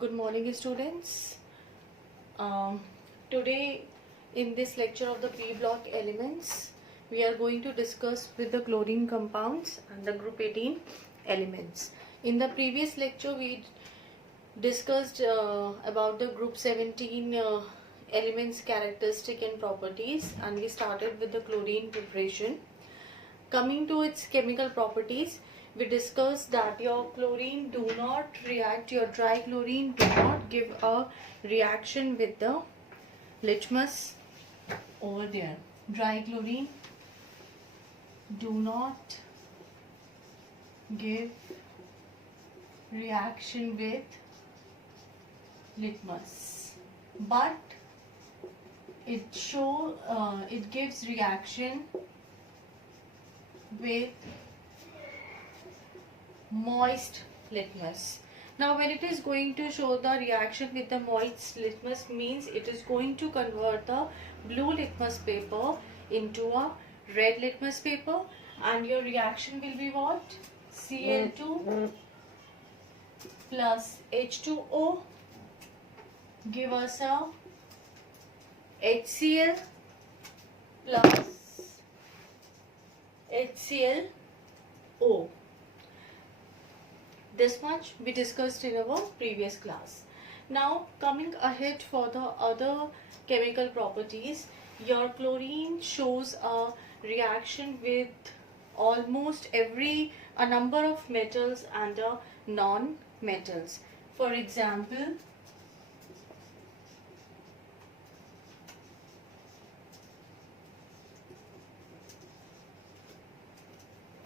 Good morning, students. Um, Today, in this lecture of the P block elements, we are going to discuss with the chlorine compounds and the group 18 elements. In the previous lecture, we discussed about the group 17 elements characteristic and properties, and we started with the chlorine preparation. Coming to its chemical properties, we discussed that your chlorine do not react, your dry chlorine do not give a reaction with the litmus over there. Dry chlorine do not give reaction with litmus, but it gives reaction with moist litmus. Now when it is going to show the reaction with the moist litmus, means it is going to convert the blue litmus paper into a red litmus paper, and your reaction will be what? Cl2 plus H2O give us a HCl plus HClO. This much we discussed in our previous class. Now coming ahead for the other chemical properties, your chlorine shows a reaction with almost a number of metals and non-metals. For example,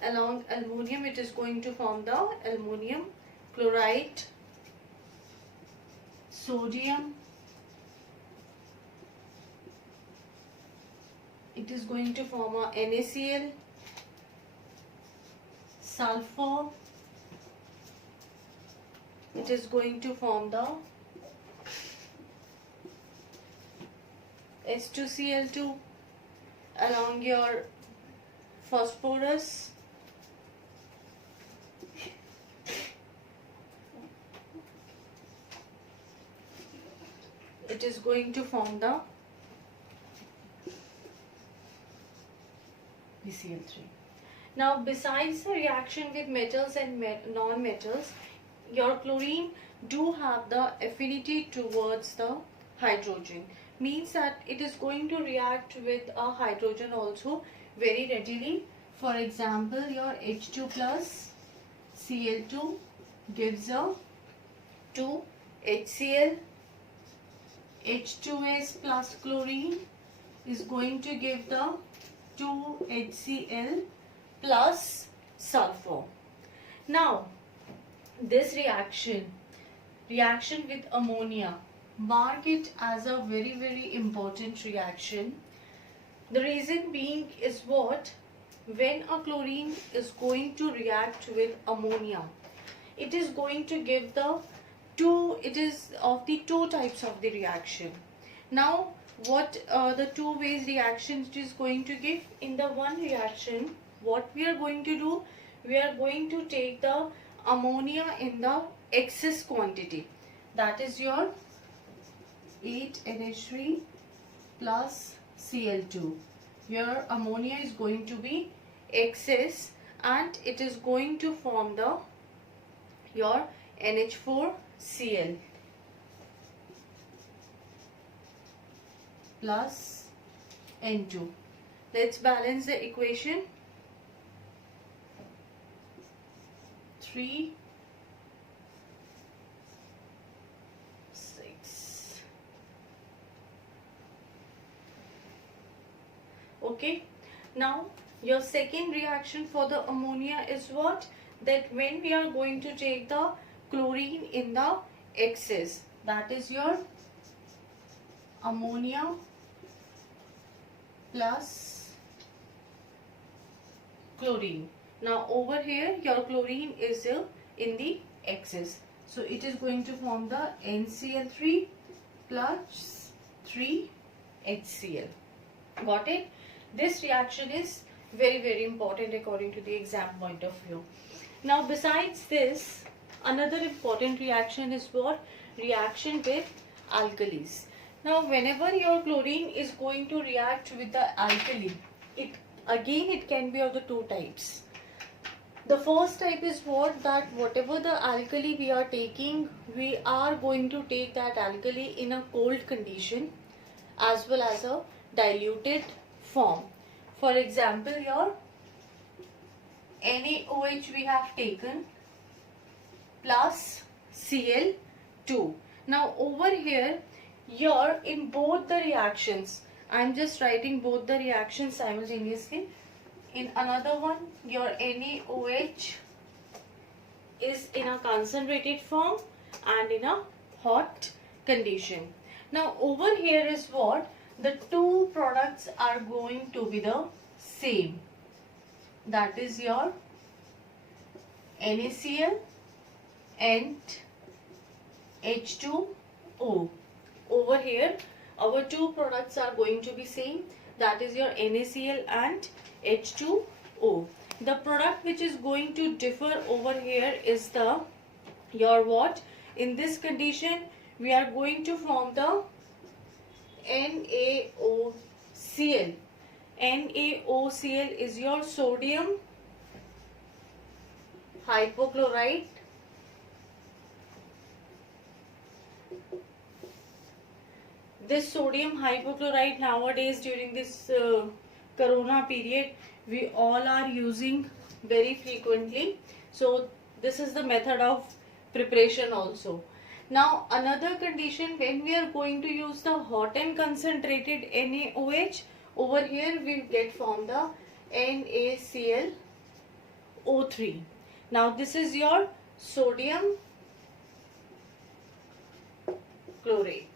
along aluminium, it is going to form the aluminium chloride, sodium, it is going to form a NaCl, sulfur, it is going to form the H2Cl2, along your phosphorus, it is going to form the BCl3. Now besides the reaction with metals and non-metals, your chlorine do have the affinity towards the hydrogen, means that it is going to react with a hydrogen also very readily. For example, your H2 plus Cl2 gives a 2 HCl, H2S plus chlorine is going to give the 2 HCl plus sulfur. Now this reaction with ammonia, mark it as a very important reaction. The reason being is what? When a chlorine is going to react with ammonia, it is going to give it is of the two types of the reaction. Now what the two ways reaction it is going to give? In the one reaction, what we are going to do, we are going to take the ammonia in the excess quantity, that is your 8NH3 plus Cl2. Your ammonia is going to be excess, and it is going to form your NH4Cl plus N2. Let's balance the equation. 3, 6. Okay. Now your second reaction for the ammonia is what? That when we are going to take the chlorine in the excess, that is your ammonia plus chlorine. Now over here your chlorine is in the excess, so it is going to form the NCl3 plus 3 HCl. Got it? This reaction is very important according to the exam point of view. Now besides this, another important reaction is what? reaction with alkalis. Now whenever your chlorine is going to react with the alkali, it can be of the two types. The first type is what, that whatever the alkali we are taking, we are going to take that alkali in a cold condition as well as a diluted form. For example, your NaOH we have taken plus Cl2. Now over here, in both the reactions, I am just writing both the reactions simultaneously. In another one, your NaOH is in a concentrated form and in a hot condition. Now over here is what, the two products are going to be the same. That is your NaCl and H2O. Over here, our two products are going to be same. That is your NaCl and H2O. The product which is going to differ over here is your what? In this condition, we are going to form the NaOCl. NaOCl is your sodium hypochlorite this sodium hypochlorite nowadays during this corona period we all are using very frequently. So this is the method of preparation also. Now another condition, when we are going to use the hot and concentrated NaOH, over here we get from the NaClO3. Now this is your sodium chlorate.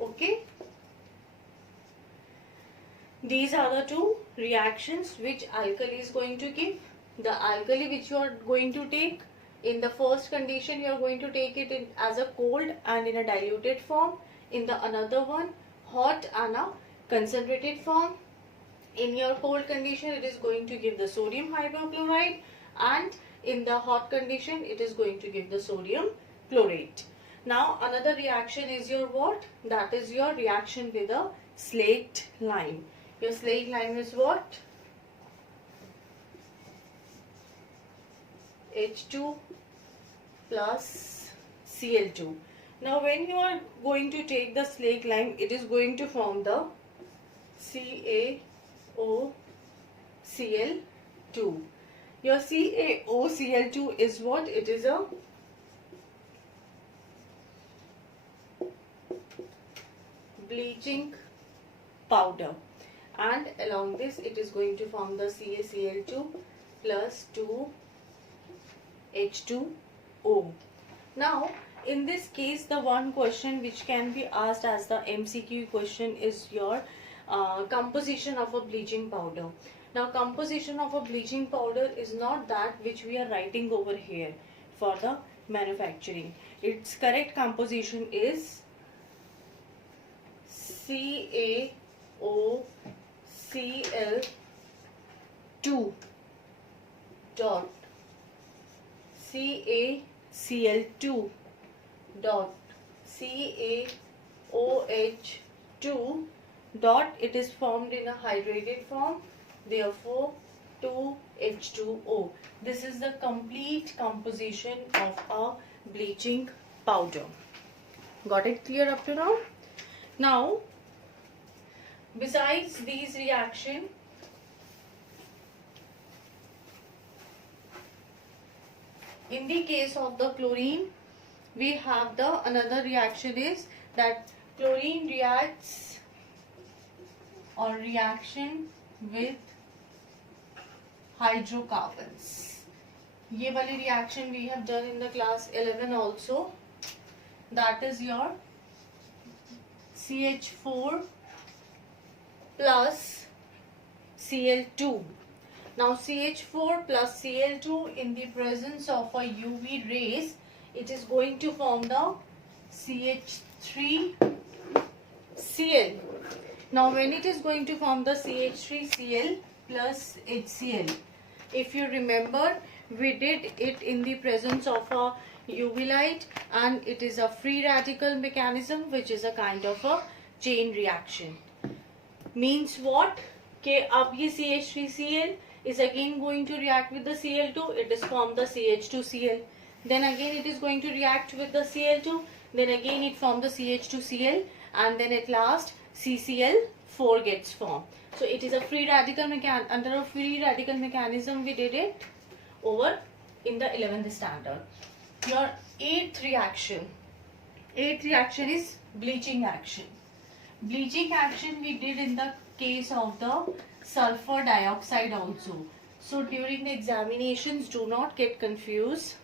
Okay. These are the two reactions which alkali is going to give. The alkali which you are going to take, in the first condition you are going to take it in as a cold and in a diluted form. In the another one, hot and a concentrated form. In your cold condition it is going to give the sodium hypochlorite, and in the hot condition it is going to give the sodium chlorate. Now another reaction is your what? That is your reaction with a slaked lime. Your slaked lime is what? H2 plus Cl2. Now when you are going to take the slaked lime, it is going to form the CaOCl2. Your CaOCl2 is what? It is a bleaching powder, and along this it is going to form the CaCl2 plus 2H2O. Now in this case, the one question which can be asked as the MCQ question is your composition of a bleaching powder. Now composition of a bleaching powder is not that which we are writing over here for the manufacturing. Its correct composition is CaOCl2 dot CaCl2 dot CaOH2 dot, it is formed in a hydrated form, therefore 2H2O. This is the complete composition of a bleaching powder. Got it clear up to now? Now besides these reactions, in the case of the chlorine, we have the another reaction is that chlorine reacts or reaction with hydrocarbons. ये वाली reaction we have done in the class 11 also. That is your CH4 plus Cl2. Now CH4 plus Cl2 in the presence of a UV rays, it is going to form the CH3Cl. Now when it is going to form the CH3Cl plus HCl, if you remember, we did it in the presence of a UV light, and it is a free radical mechanism, which is a kind of a chain reaction. Means what? कि अब ये CH3Cl is again going to react with the Cl2. It is formed the CH2Cl. Then again it is going to react with the Cl2. Then again it formed the CH2Cl, and then at last CCl4 gets formed. So it is a free radical under a free radical mechanism we did it over in the 11th standard. Your eighth reaction is bleaching action. Bleaching action we did in the case of the sulfur dioxide also. So during the examinations, do not get confused.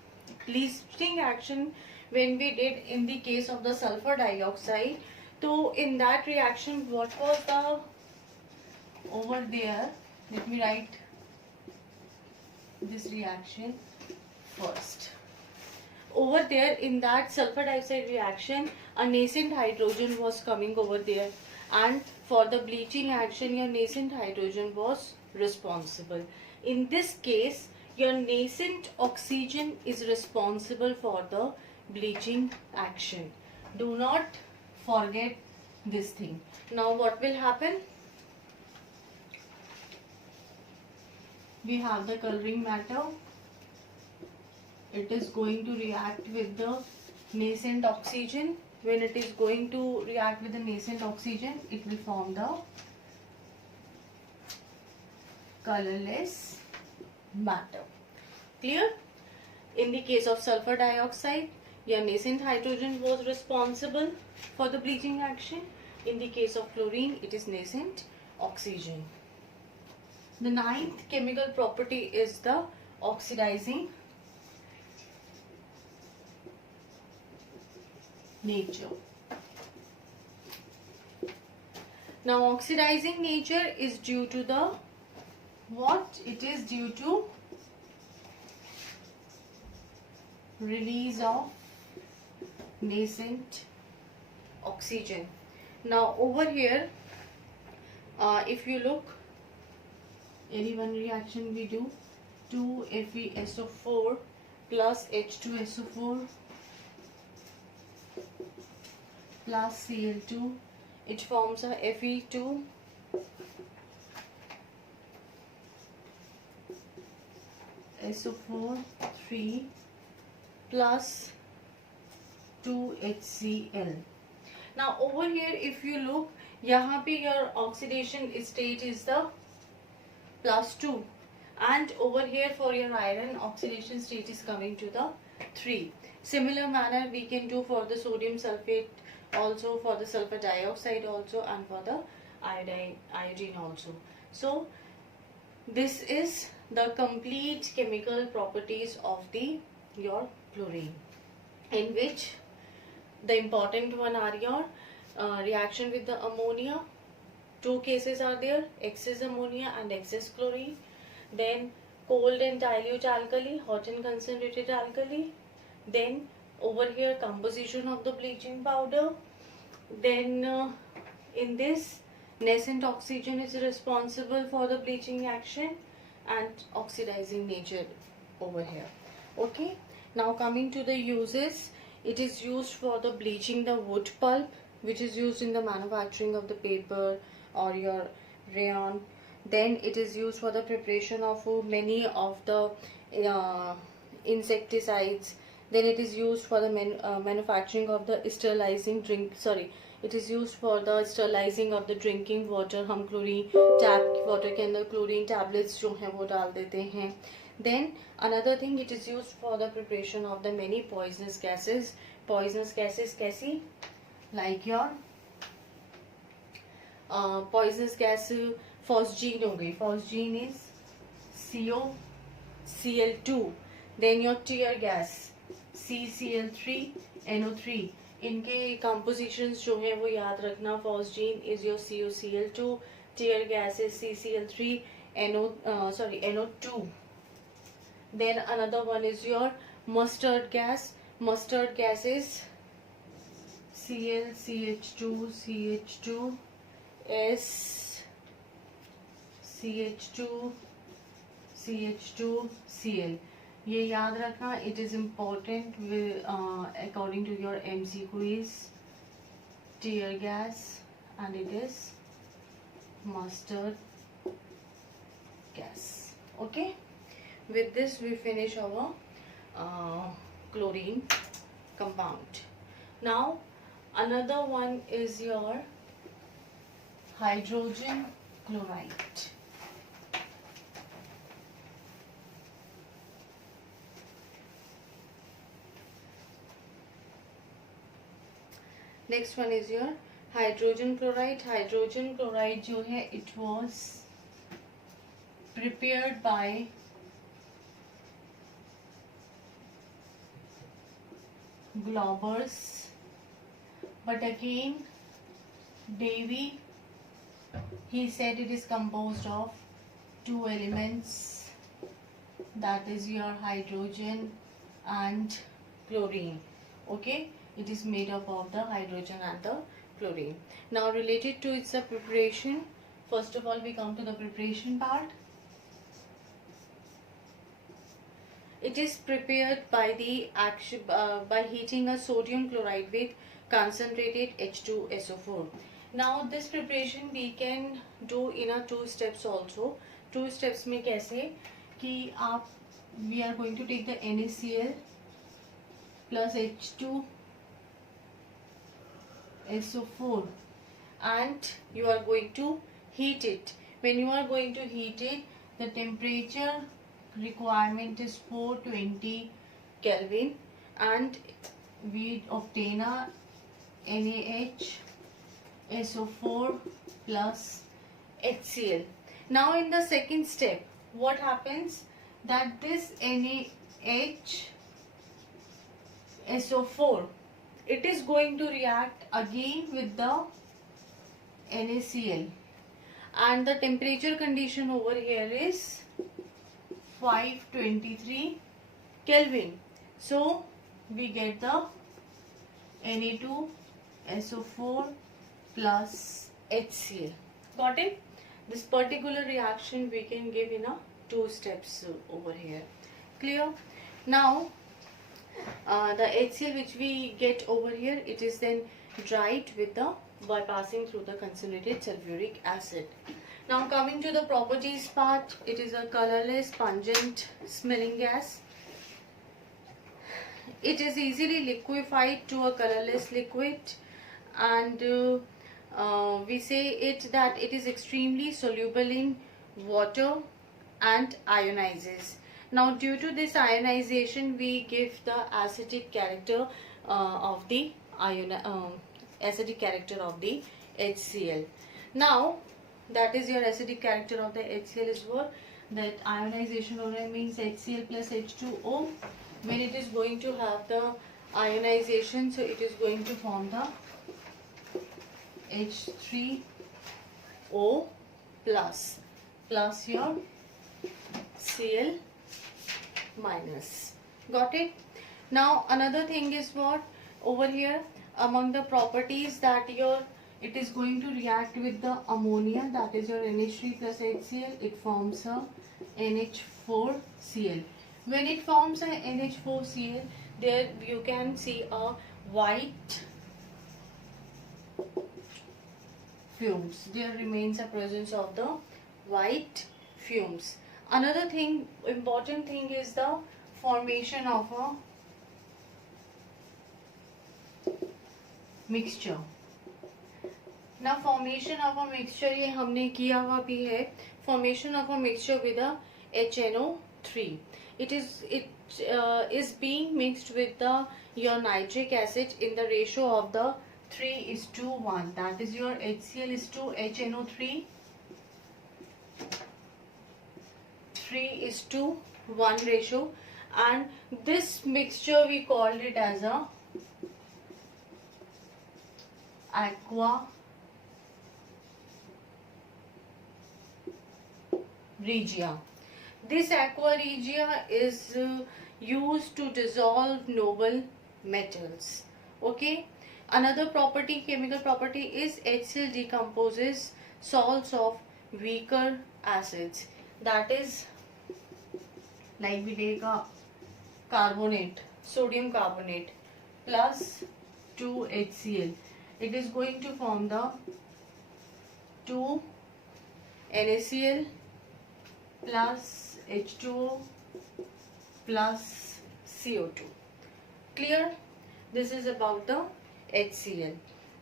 Bleaching action when we did in the case of the sulfur dioxide, so in that reaction, what was the over there? Let me write this reaction first. Over there in that sulfur dioxide reaction, a nascent hydrogen was coming over there, and for the bleaching action your nascent hydrogen was responsible. In this case, your nascent oxygen is responsible for the bleaching action. Do not forget this thing. Now what will happen? We have the coloring matter. It is going to react with the nascent oxygen. When it is going to react with the nascent oxygen, it will form the colorless matter. Clear? In the case of sulfur dioxide, your nascent hydrogen was responsible for the bleaching action. In the case of chlorine, it is nascent oxygen. The ninth chemical property is the oxidizing nature. Now oxidizing nature is due to the what? It is due to release of nascent oxygen. Now over here, if you look, any one reaction we do, 2FeSO4 plus H2SO4 plus Cl2, it forms a Fe2 SO4 3 plus 2HCl. Now over here if you look, यहाँ पे your oxidation state is the +2, and over here for your iron oxidation state is coming to the 3. Similar manner we can do for the sodium sulfate also, for the sulfur dioxide also, and for the iodine also. So this is the complete chemical properties of your chlorine, in which the important one are your reaction with the ammonia. Two cases are there, excess ammonia and excess chlorine. Then cold and dilute alkali, hot and concentrated alkali. Then over here composition of the bleaching powder. Then in this, nascent oxygen is responsible for the bleaching action, and oxidizing nature over here. Okay, now coming to the uses, it is used for the bleaching the wood pulp, which is used in the manufacturing of the paper or your rayon. Then it is used for the preparation of many of the insecticides. Then it is used for the manufacturing of the sterilizing it is used for the sterilizing of the drinking water. हम chlorine tap water के अंदर chlorine tablets जो हैं वो डाल देते हैं. Then another thing, it is used for the preparation of the many poisonous gases. Poisonous gases कैसी? Like your poisonous gas phosgene हो गई. Phosgene is COCl2. Then your tear gas CCl3NO3. इनके compositions जो हैं वो याद रखना. Phosgene is your COCl2. Tear gas is NO2. Then another one is your mustard gas. Mustard gas is ClCH2 S CH2 CH2 Cl. ये याद रखना, it is important with according to your MC quiz, tear gas and it is mustard gas. Okay, with this we finish our chlorine compound. Now another one is your hydrogen chloride. Next one is your hydrogen chloride. Hydrogen chloride जो है it was prepared by Glaubers, but again Davy, he said it is composed of two elements, that is your hydrogen and chlorine. Okay, it is made up of the hydrogen and the chlorine. Now related to its preparation, first of all we come to the preparation part. It is prepared by the action by heating a sodium chloride with concentrated H2SO4. Now this preparation we can do in a two steps also. Two steps में कैसे कि आप we are going to take the NaCl plus H2SO4 and you are going to heat it. When you are going to heat it, the temperature requirement is 420 Kelvin and we obtain a NaHSO4 plus HCl. Now in the second step, what happens that this NaHSO4, it is going to react again with the NaCl and the temperature condition over here is 523 Kelvin. So we get the Na2SO4 plus HCl. Got it? This particular reaction we can give in a two steps over here. Clear? Now the HCl which we get over here, it is then dried with the by passing through the concentrated sulfuric acid. Now coming to the properties part, it is a colorless, pungent smelling gas. It is easily liquefied to a colorless liquid and we say it that it is extremely soluble in water and ionizes. Now due to this ionization we give the acidic character of the acidic character of the HCl. Now that is your acidic character of the HCl is what? That ionization over means HCl plus H2O. When it is going to have the ionization, so it is going to form the H3O plus your Cl minus. Got it? Now another thing is what over here among the properties that it is going to react with the ammonia, that is your NH3 plus HCl, it forms a NH4Cl. When it forms a NH4Cl, there you can see a white fumes. There remains a presence of the white fumes. Another thing, important thing is the formation of a mixture. Now formation of a mixture ये हमने किया हुआ भी है. Formation of a mixture with a HNO3. It is being mixed with your nitric acid in the ratio of the 3:1. That is your HCl is to HNO3 3:1 ratio, and this mixture we called it as a aqua regia. This aqua regia is used to dissolve noble metals. Okay. Another property, chemical property is HCl decomposes salts of weaker acids. That is like we take a carbonate, sodium carbonate plus 2 HCl. It is going to form the 2 NaCl plus H2O plus CO2. Clear? This is about the HCl.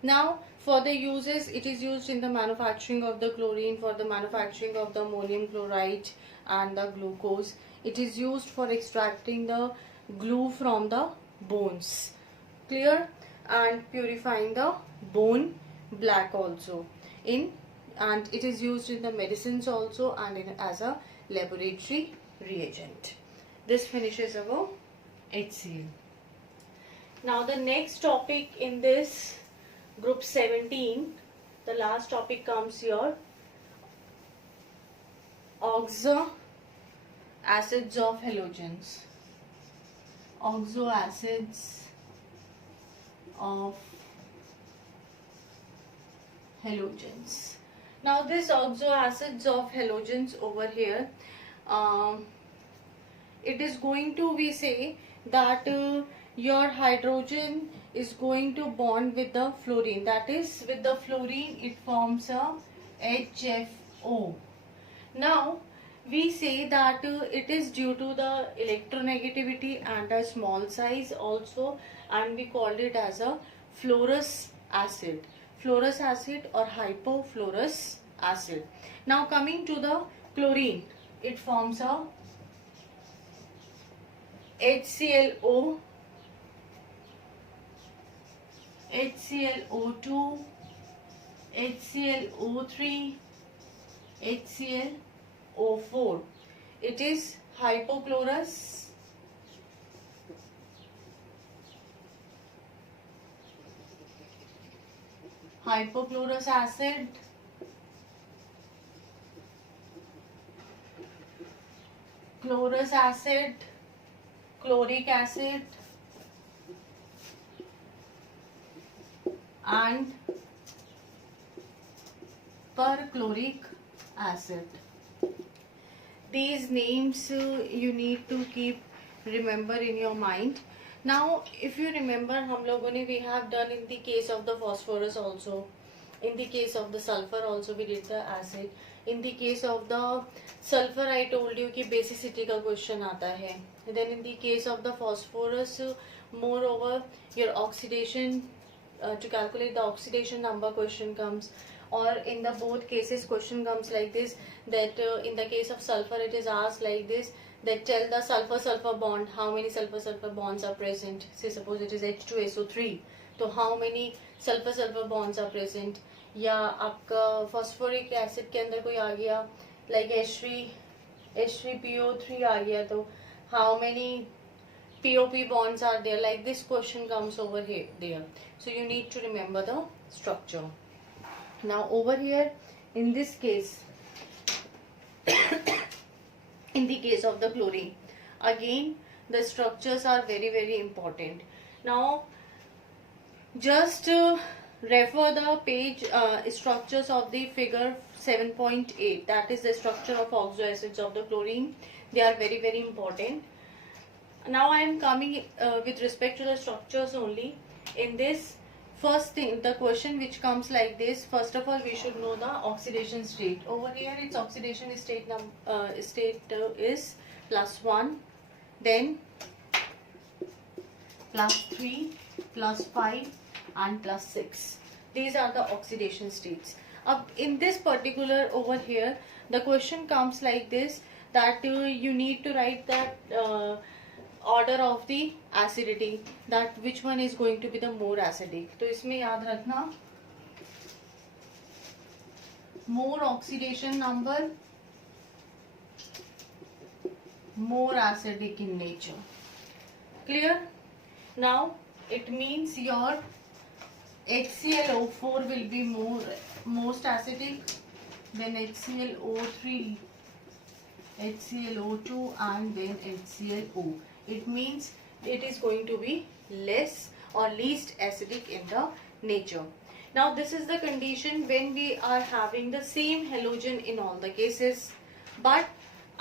Now for the uses, it is used in the manufacturing of the chlorine, for the manufacturing of the ammonium chloride and the glucose. It is used for extracting the glue from the bones. Clear? And purifying the bone black also. And it is used in the medicines also and as a laboratory reagent. This finishes our HCl. Now the next topic in this group 17, the last topic comes here, oxo acids of halogens. Oxo acids of halogens. Now this oxo acids of halogens over here, it is going to, we say that your hydrogen is going to bond with the fluorine. That is, with the fluorine it forms a HFO. Now we say that it is due to the electronegativity and a small size also, and we called it as a fluorous acid. Fluorous acid or hypofluorous acid. Now coming to the chlorine, it forms a HClO, HClO2, HClO3, HClO4. It is hypochlorous acid, chlorous acid, chloric acid and perchloric acid. These names you need to keep remember in your mind. Now if you remember, हम लोगों ने, we have done in the case of the phosphorus also, in the case of the sulfur also we did the acid. In the case of the sulfur I told you कि basicity का question आता है. Then in the case of the phosphorus, moreover your oxidation, to calculate the oxidation number question comes. Or in the both cases question comes like this, that in the case of sulfur it is asked like this, that tell the sulfur-sulfur bond, how many sulfur-sulfur bonds are present. Say suppose it is H2SO3, so how many sulfur-sulfur bonds are present. या आपका phosphoric acid के अंदर कोई आ गया like H3PO3 आ गया, तो how many POP bonds are there, like this question comes over here there. So you need to remember the structure. Now over here in this case in the case of the chlorine, again the structures are very important. Now just refer the page structures of the figure 7.8, that is the structure of oxo acids of the chlorine. They are very important. Now I am coming with respect to the structures only. In this first thing, the question which comes like this, first of all we should know the oxidation state. Over here its oxidation state is +1, then +3, +5 and +6. These are the oxidation states. In this particular over here the question comes like this, that you need to write that order of the acidity, that which one is going to be the more acidic. तो इसमें याद रखना more oxidation number, more acidic in nature. Clear? Now it means your HClO4 will be most acidic, then HClO3, HClO2 and then HClO. It means it is going to be less or least acidic in the nature. Now this is the condition when we are having the same halogen in all the cases, but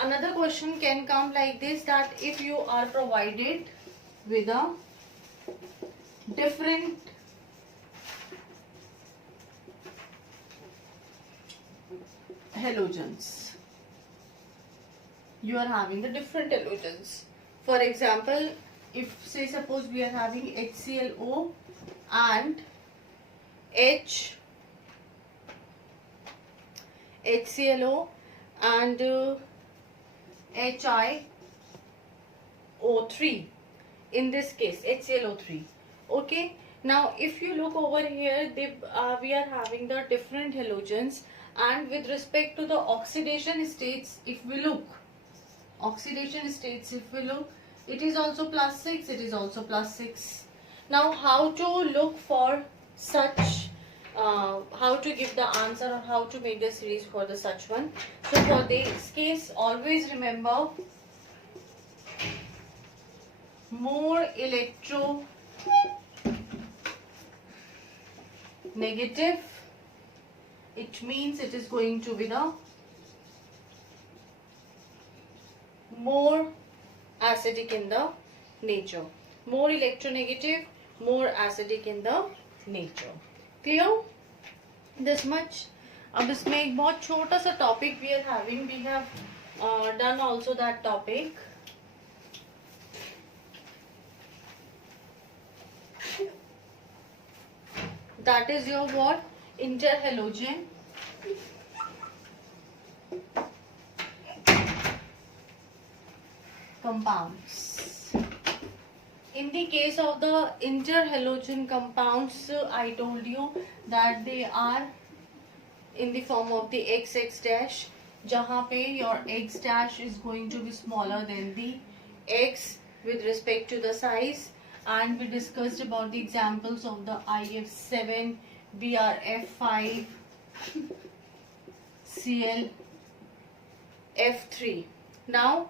Another question can come like this, that if you are provided with a different halogens, you are having the different halogens. For example, if say suppose we are having HClO and HClO and HiO3, in this case HClO3. Okay, now if you look over here, we are having the different halogens, and with respect to the oxidation states, if we look, it is also +6, it is also +6. Now how to look for such, how to give the answer or how to make the series for the such one? So for this case, always remember, more electronegative, it means it is going to be the more acidic in the nature. More electronegative, more acidic in the nature. Clear? This much. अब इसमें एक बहुत छोटा सा topic we are having. We have done also that topic. That is your what? Interhalogen compounds. In the case of the interhalogen compounds, I told you that they are in the form of the XX dash, जहाँ पे your X dash is going to be smaller than the X with respect to the size, and we discussed about the examples of the IF7, BRF5, ClF3. Now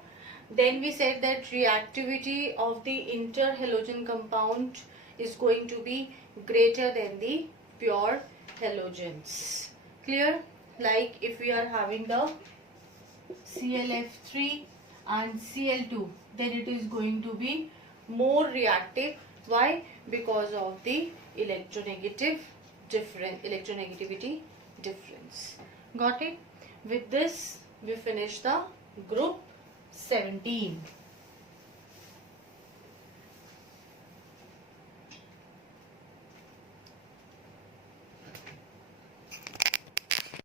then we said that reactivity of the interhalogen compound is going to be greater than the pure halogens. Clear? Like if we are having the ClF3 and Cl2, then it is going to be more reactive. Why? Because of the electronegativity difference. Got it? With this we finish the group 17.